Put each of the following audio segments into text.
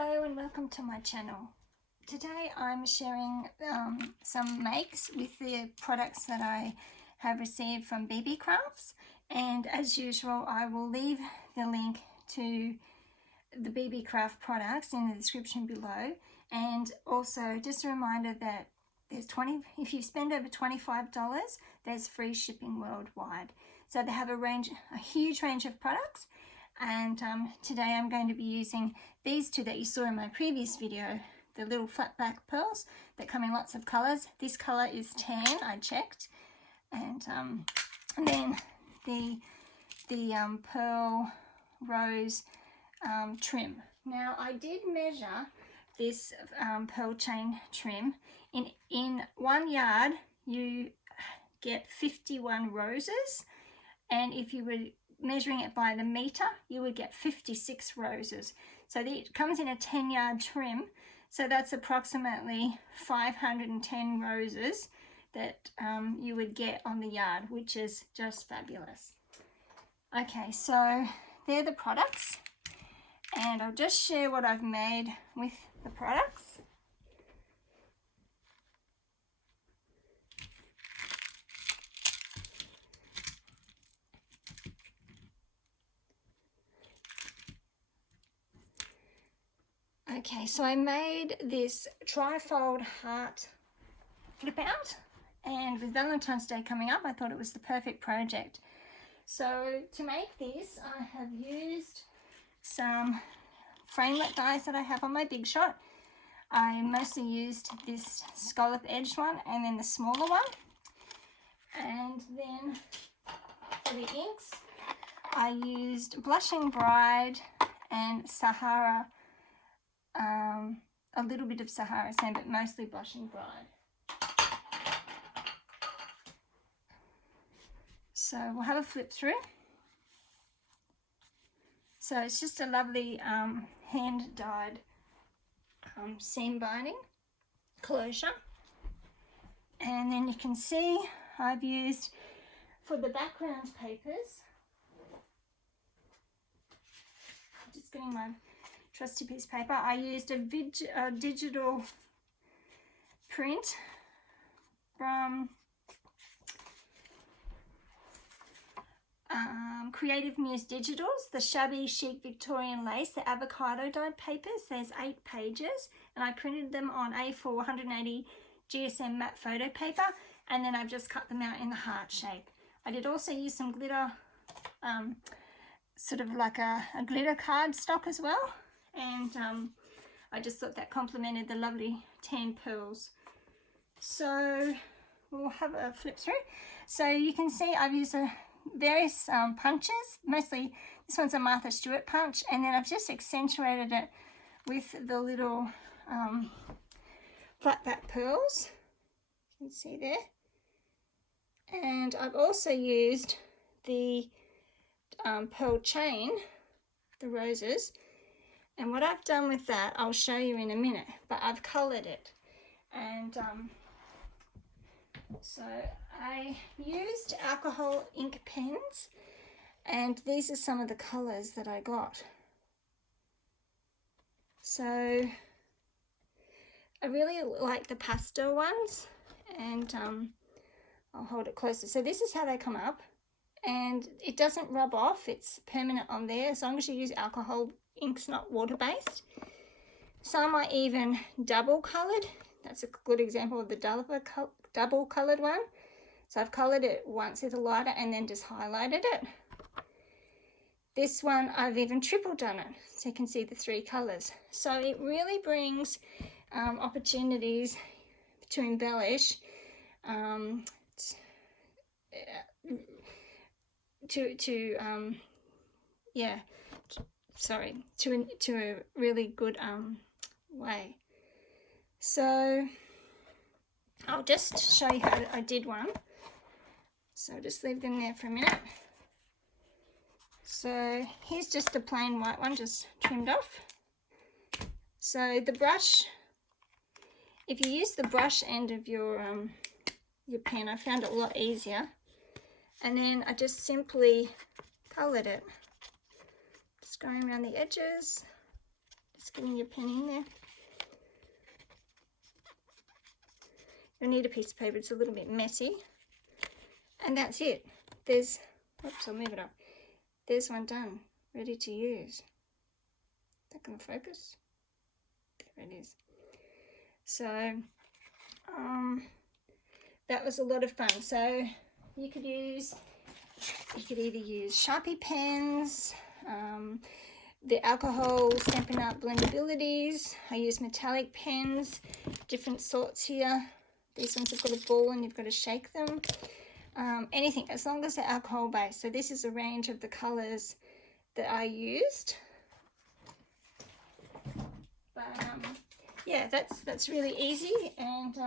Hello and welcome to my channel. Today I'm sharing some makes with the products that I have received from Beebeecrafts, and as usual I will leave the link to the Beebeecraft products in the description below, and also just a reminder that if you spend over $25 there's free shipping worldwide. So they have a huge range of products. And today I'm going to be using these two that you saw in my previous video, the little flat back pearls that come in lots of colours. This colour is tan, I checked, and then the pearl rose trim. Now I did measure this pearl chain trim. In 1 yard you get 51 roses, and if you were measuring it by the meter you would get 56 roses. So it comes in a 10-yard trim, so that's approximately 510 roses that you would get on the yard, which is just fabulous. Okay, so they're the products, and I'll just share what I've made with the products. Okay, so I made this trifold heart flip out, and with Valentine's Day coming up I thought it was the perfect project. So to make this I have used some framelit dies that I have on my Big Shot. I mostly used this scallop edged one and then the smaller one, and then for the inks I used Blushing Bride and Sahara, a little bit of Sahara Sand, but mostly Blushing Bride. So we'll have a flip through. So it's just a lovely hand dyed seam binding closure, and then you can see I've used, for the background papers, just getting my trusty piece of paper, I used a digital print from Creative Muse Digital's, the Shabby Chic Victorian Lace, the avocado dyed papers. There's 8 pages, and I printed them on A4 180 GSM matte photo paper, and then I've just cut them out in the heart shape. I did also use some glitter, sort of like a glitter cardstock as well, and I just thought that complemented the lovely tan pearls. So we'll have a flip through. So you can see I've used various punches. Mostly this one's a Martha Stewart punch, and then I've just accentuated it with the little flat back pearls, you can see there. And I've also used the pearl chain, the roses, and what I've done with that I'll show you in a minute, but I've coloured it. And so I used alcohol ink pens, and these are some of the colours that I got. So I really like the pastel ones, and I'll hold it closer. So this is how they come up, and it doesn't rub off, it's permanent on there as long as you use alcohol inks, not water-based. Some are even double coloured. That's a good example of the double coloured one. So I've coloured it once with a lighter and then just highlighted it. This one I've even triple done it, so you can see the 3 colours. So it really brings opportunities to embellish, to a really good way. So I'll just show you how I did one. So I'll just leave them there for a minute. So here's just a plain white one, just trimmed off. So the brush, if you use the brush end of your pen, I found it a lot easier. And then I just simply coloured it, just going around the edges, Just getting your pen in there. You'll need a piece of paper, it's a little bit messy. And that's it. There's, oops, I'll move it up. There's one done, ready to use. Is that going to focus? There it is. So, that was a lot of fun. So you could either use Sharpie pens, the alcohol Stampin' Up blendabilities. I use metallic pens, different sorts here. These ones have got a ball and you've got to shake them. Anything, as long as they're alcohol based. So this is a range of the colours that I used. But yeah, that's really easy and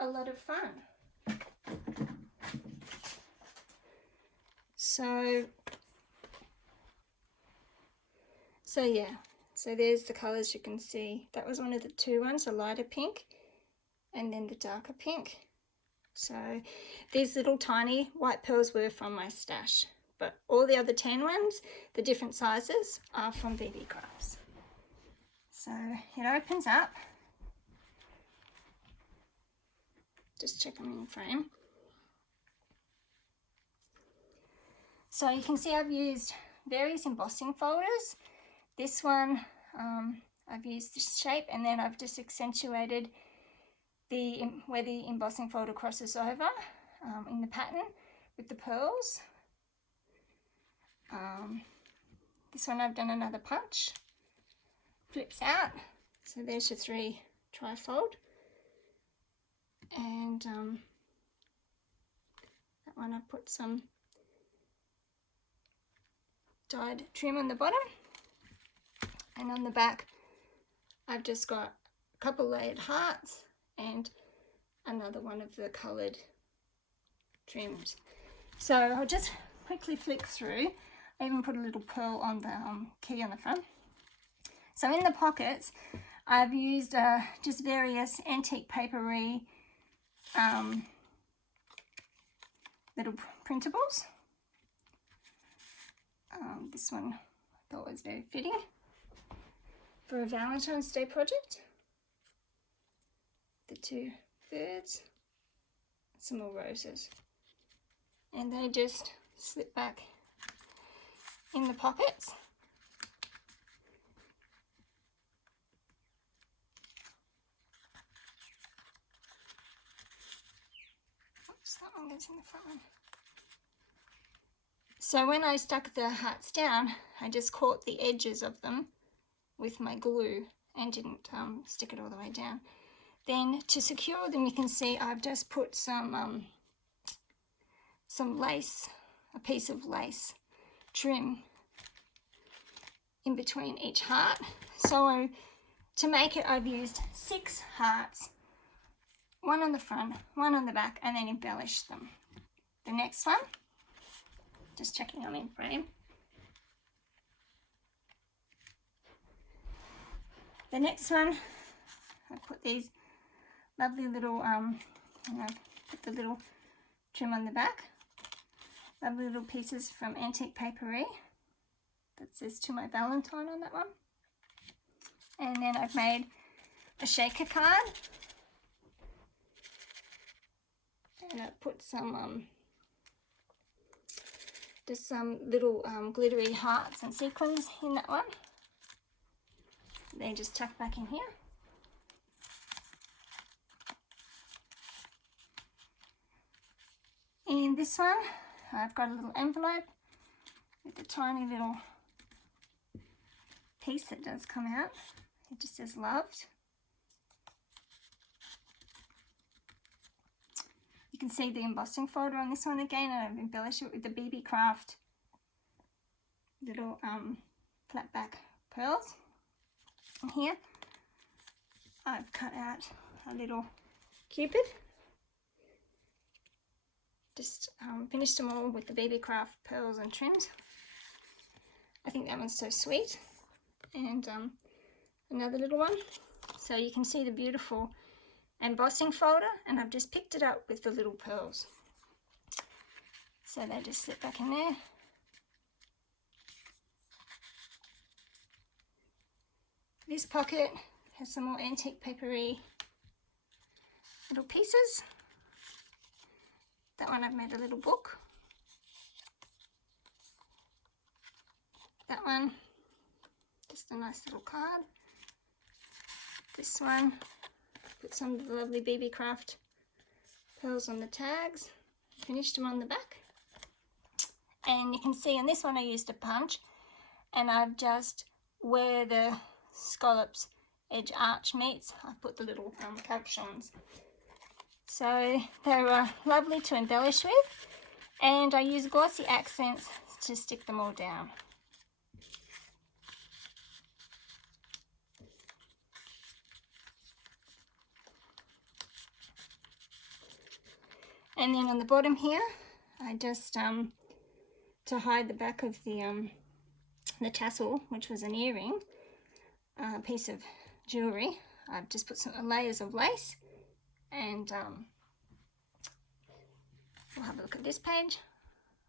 a lot of fun. So yeah, so there's the colours you can see. That was one of the two ones, a lighter pink and then the darker pink. So these little tiny white pearls were from my stash, but all the other 10 ones, the different sizes, are from Beebeecrafts. So it opens up. Just check them in frame. So you can see I've used various embossing folders. This one, I've used this shape, and then I've just accentuated where the embossing folder crosses over in the pattern with the pearls. This one I've done another punch. Flips out. So there's your 3 trifold. And that one I put some dyed trim on the bottom. And on the back I've just got a couple layered hearts and another one of the coloured trims. So I'll just quickly flick through. I even put a little pearl on the key on the front. So in the pockets I've used just various antique papery little printables. This one I thought was very fitting for a Valentine's Day project. The 2 birds, some more roses, and they just slip back in the pockets. Oops, that one goes in the front one. So when I stuck the hearts down, I just caught the edges of them with my glue and didn't stick it all the way down. Then to secure them, you can see I've just put some lace, a piece of lace trim in between each heart. So to make it, I've used 6 hearts, 1 on the front, 1 on the back, and then embellished them. The next one, just checking I'm in frame. The next one, I put these lovely little, put the little trim on the back. Lovely little pieces from Antique Papery. That says "To My Valentine" on that one. And then I've made a shaker card. And I put some, just some little glittery hearts and sequins in that one. They just tuck back in here. In this one, I've got a little envelope with a tiny little piece that does come out. It just says "Loved." You can see the embossing folder on this one again, and I've embellished it with the Beebeecraft little flat back pearls. And here I've cut out a little cupid. Just finished them all with the Beebeecraft pearls and trims. I think that one's so sweet. And another little one. So you can see the beautiful embossing folder, and I've just picked it up with the little pearls. So they just slip back in there. this pocket has some more antique papery little pieces. That one I've made a little book. That one, just a nice little card. This one, put some of the lovely Beebeecraft pearls on the tags. Finished them on the back. And you can see on this one I used a punch, and I've just, where the scallops edge arch meets, I've put the little cabochons. So they're lovely to embellish with, and I use glossy accents to stick them all down. And then on the bottom here, I just, to hide the back of the tassel, which was an earring, piece of jewellery, I've just put some layers of lace. And we'll have a look at this page.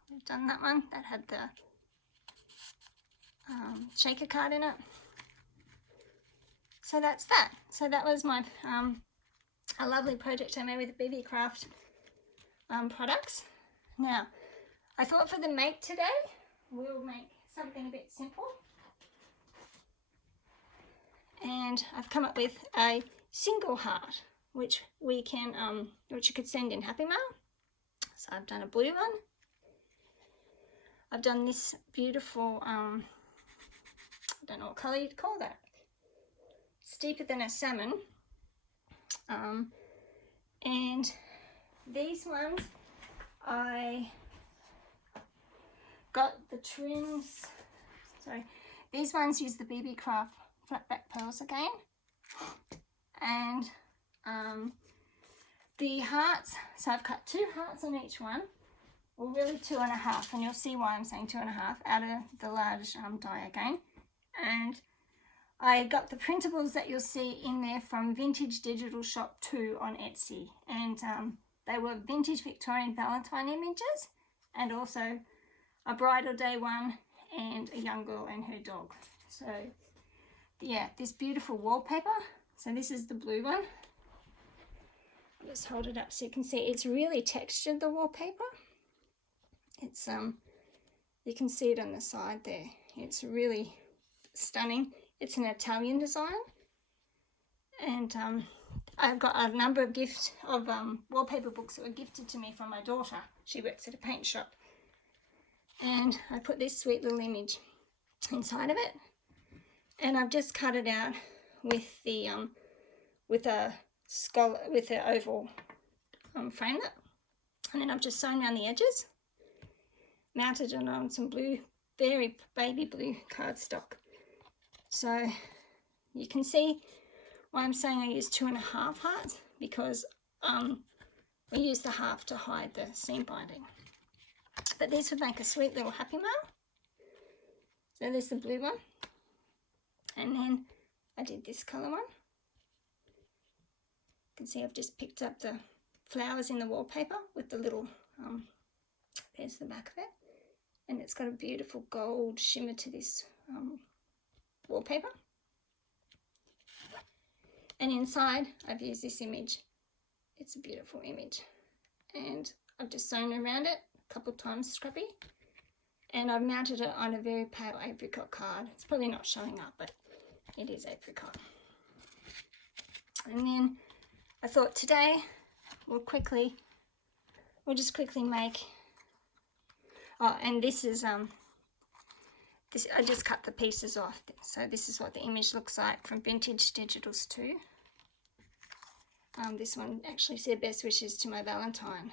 We've done that one. That had the shaker card in it. So that's that. So that was my a lovely project I made with the Beebeecraft products. Now, I thought for the make today, we'll make something a bit simple. And I've come up with a single heart, which we can, which you could send in Happy Mail. So I've done a blue one. I've done this beautiful, I don't know what colour you'd call that. It's deeper than a salmon. And these ones, I got the trims, sorry, these ones use the Beebeecraft flat back pearls again. And the hearts, so I've cut 2 hearts on each one, or really 2.5, and you'll see why I'm saying 2.5 out of the large die again. And I got the printables that you'll see in there from Vintage Digital Shop 2 on Etsy, and they were vintage Victorian Valentine images, and also a bridal day one and a young girl and her dog. So yeah, this beautiful wallpaper. So this is the blue one. I'll just hold it up so you can see it's really textured, the wallpaper. It's you can see it on the side there. It's really stunning. It's an Italian design, and I've got a number of gifts of wallpaper books that were gifted to me from my daughter. She works at a paint shop, and I put this sweet little image inside of it, and I've just cut it out with the with a oval framelit, and then I've just sewn around the edges, mounted it on some blue, very baby blue cardstock. So you can see why I'm saying I use 2.5 hearts, because we use the half to hide the seam binding. But this would make a sweet little Happy Mail. So there's the blue one, and then I did this colour one. You can see I've just picked up the flowers in the wallpaper with the little, there's the back of it, and it's got a beautiful gold shimmer to this wallpaper. And inside I've used this image. It's a beautiful image, and I've just sewn around it a couple times, scrappy, and I've mounted it on a very pale apricot card. It's probably not showing up, but it is apricot. And then I thought today we'll just quickly make, oh, and this is this, I just cut the pieces off, so this is what the image looks like from Vintage Digitals 2. This one actually said best wishes to my Valentine.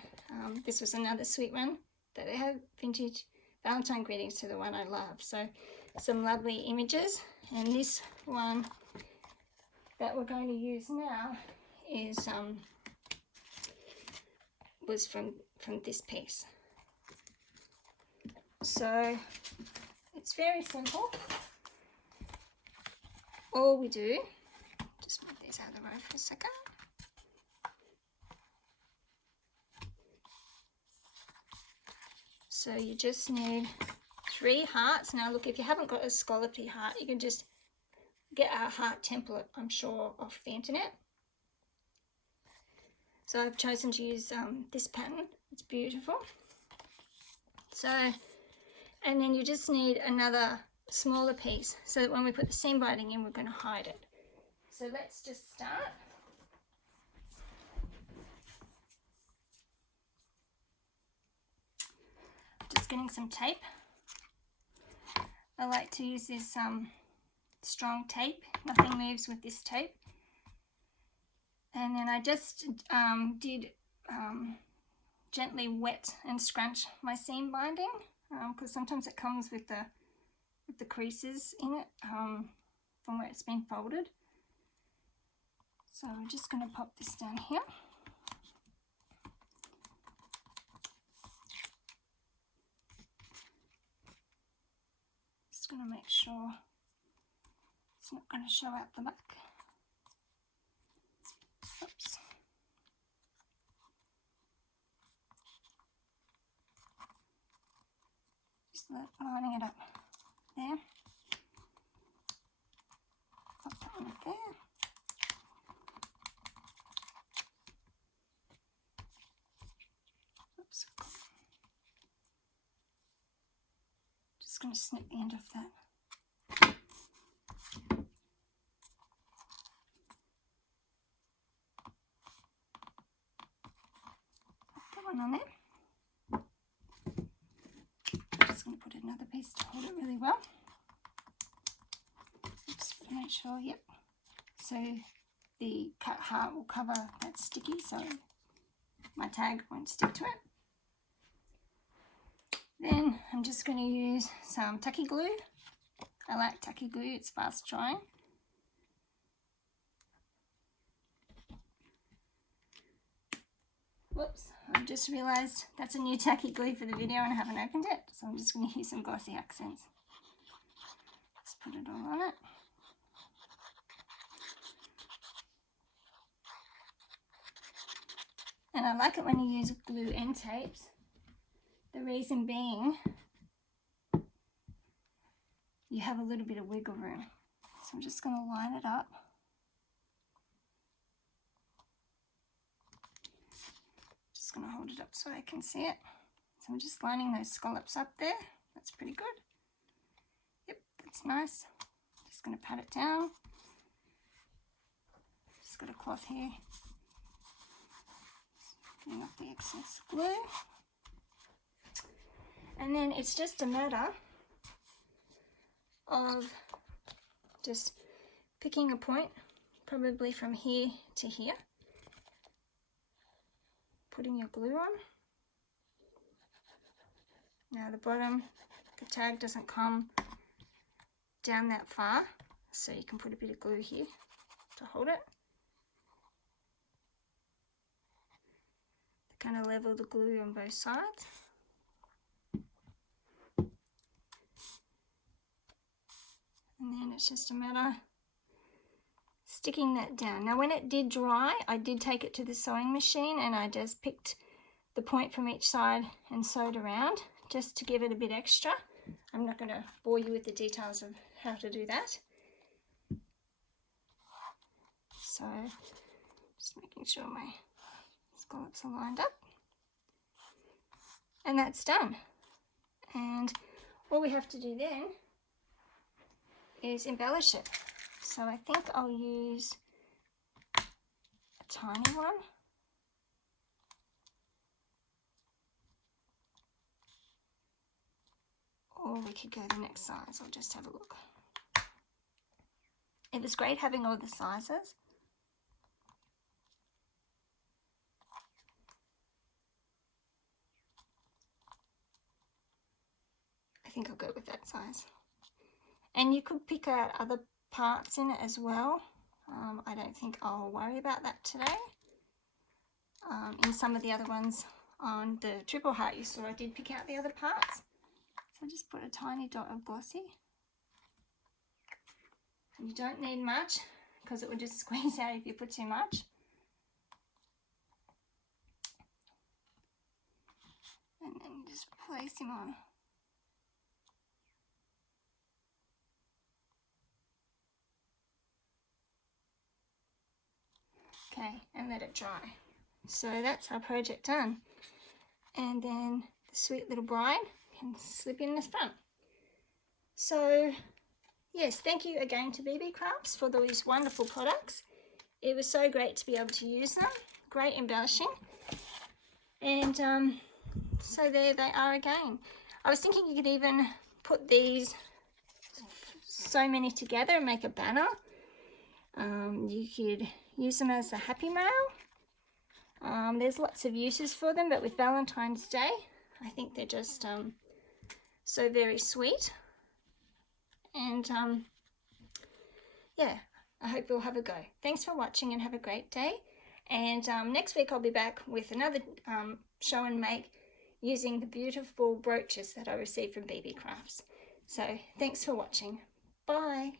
This was another sweet one that they have, vintage Valentine greetings to the one I love. So some lovely images, and this one that we're going to use now is was from this piece. So it's very simple. All we do, just move these out of the road for a second. So you just need 3 hearts. Now look, if you haven't got a scallopy heart, you can just get a heart template, I'm sure, off the internet. So I've chosen to use this pattern. It's beautiful. So, and then you just need another smaller piece so that when we put the seam binding in, we're going to hide it. So let's just start. Just getting some tape. I like to use this strong tape. Nothing moves with this tape. And then I just did gently wet and scrunch my seam binding because sometimes it comes with the creases in it from where it's been folded. So I'm just going to pop this down here. Just going to make sure it's not going to show out the back. Oops. Just lining it up there. Pop that one up there. Oops. Just going to snip the end of that. On there. I'm just going to put another piece to hold it really well. Just make sure, yep. So the cut heart will cover that sticky, so my tag won't stick to it. Then I'm just going to use some tacky glue. I like tacky glue, it's fast drying. Whoops, I've just realised that's a new tacky glue for the video and I haven't opened it, so I'm just going to use some glossy accents. Just put it all on it. And I like it when you use glue and tapes. The reason being, you have a little bit of wiggle room. So I'm just going to line it up. Going to hold it up so I can see it. So I'm just lining those scallops up there. That's pretty good. Yep, that's nice. Just going to pat it down. Just got a cloth here. Getting off the excess glue. And then it's just a matter of just picking a point, probably from here to here. Putting your glue on. Now the bottom, the tag doesn't come down that far, so you can put a bit of glue here to hold it. Kind of level the glue on both sides. And then it's just a matter sticking that down. Now when it did dry, I did take it to the sewing machine and I just picked the point from each side and sewed around just to give it a bit extra. I'm not going to bore you with the details of how to do that. So just making sure my scallops are lined up. And that's done. And all we have to do then is embellish it. So I think I'll use a tiny one. Or we could go the next size. I'll just have a look. It was great having all the sizes. I think I'll go with that size. And you could pick out other parts in it as well. I don't think I'll worry about that today. In some of the other ones on the triple heart you saw, I did pick out the other parts. So just put a tiny dot of glossy. You don't need much because it would just squeeze out if you put too much. And then just place him on. Okay, and let it dry. So that's our project done. And then the sweet little bride can slip in the front. So yes, thank you again to Beebeecrafts for these wonderful products. It was so great to be able to use them. Great embellishing. And so there they are again. I was thinking you could even put these so many together and make a banner. You could use them as a happy mail. There's lots of uses for them, but with Valentine's Day, I think they're just so very sweet. And yeah, I hope you'll have a go. Thanks for watching and have a great day. And next week I'll be back with another show and make using the beautiful brooches that I received from Beebeecrafts. So thanks for watching. Bye.